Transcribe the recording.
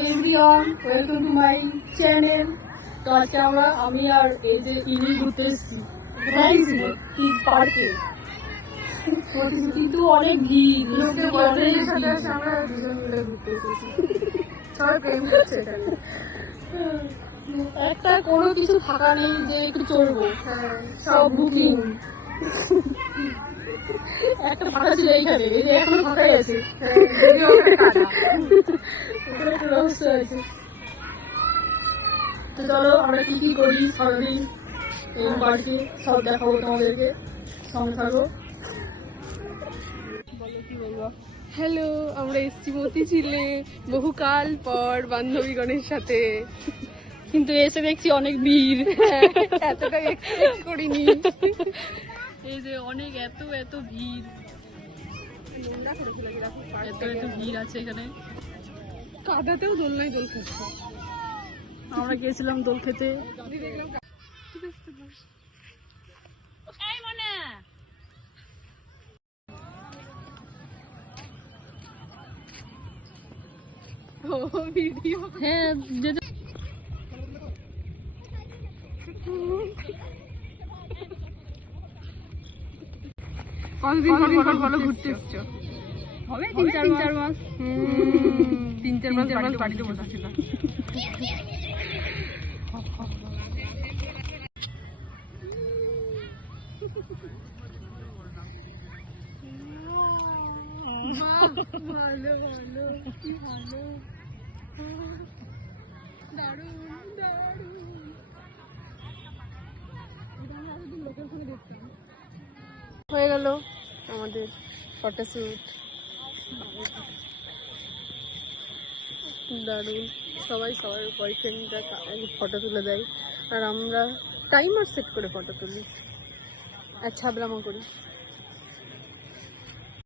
Everyone, welcome to my channel. তো আজকে আমি আর এই যে ইনি ঘুরতে এসেছি। কোথায় ছিল? কিড পার্কে। কিন্তু অনেক ভিড়, লোকে বয়ফ্রেন্ডের সাথে আসে, আমরা দুজন মিলে ঘুরতে এসেছি। সবাই প্রেম করছে এখানে। একটা কোনো কিছু ফাঁকা নেই যে একটু চলবো, সব বুকিং। একটা ফাঁকা ছিল এইখানে, এই যে এখনো ফাঁকাই আছে। একটা রহস্য আছে। তো চলো আমরা কি কি করি সারাদিন এই পার্কে সব দেখাবো তোমাদেরকে, সঙ্গে থাকো। বলো কি বলবো। হ্যালো, আমরা এসছি মতিঝিলে বহুকাল পর বান্ধবীগণের সাথে, কিন্তু এসে দেখছি অনেক ভিড়, এতটা এক্সপেক্ট করিনি। এই যে অনেক এত এত ভিড়, এত এত ভিড় আছে এখানে। কাদাতেও দোলনায় দোল খাচ্ছে। আমরা গিয়েছিলাম দোল খেতে। ভিডিও হ্যাঁ, কতদিন পর বলো ঘুরতে এসছো? হবে 3-4 মাস। 3-4 মাস বাড়িতে বসেছিলাম। ভালো ভালো, কি ভালো, দারুণ দারুণ। হয়ে গেল আমাদের ফটোশ্যুট। দারুণ, সবাই সবার বয়ফ্রেন্ডরা ফটো তুলে দেয় আর আমরা টাইমার সেট করে ফটো তুলি আর ছাবলামো করি।